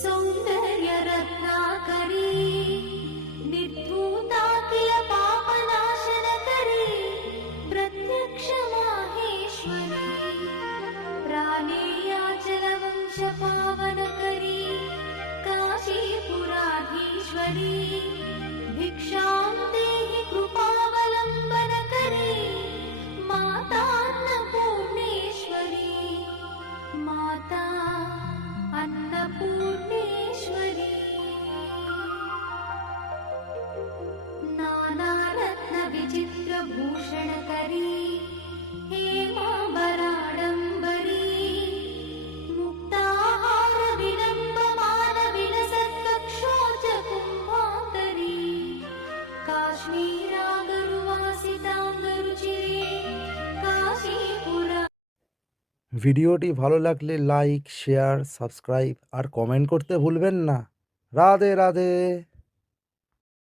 सौन्दर्यरत्नाकरी निर्धूता किल पापनाशनकरी प्रत्यक्ष माहेश्वरी प्राणेयाचलवंशपावनकरी काशीपुराधीश्वरी भिक्षां देहि कृपावलम्बनकरी माता अन्नपूर्णेश्वरी माता अन्नपूर्णेश्वरी नानारत्नविचित्रभूषणकरी हेमाम्बराडम्बरी मुक्ताहारविलम्बमानविलसत्कक्षोजकुम्भाकरी काश्मीरागरुवासिताङ्गरुचिरे काशीपुरा। ভিডিওটি ভালো লাগলে লাইক, শেয়ার, সাবস্ক্রাইব আর কমেন্ট করতে ভুলবেন না। রাধে রাধে।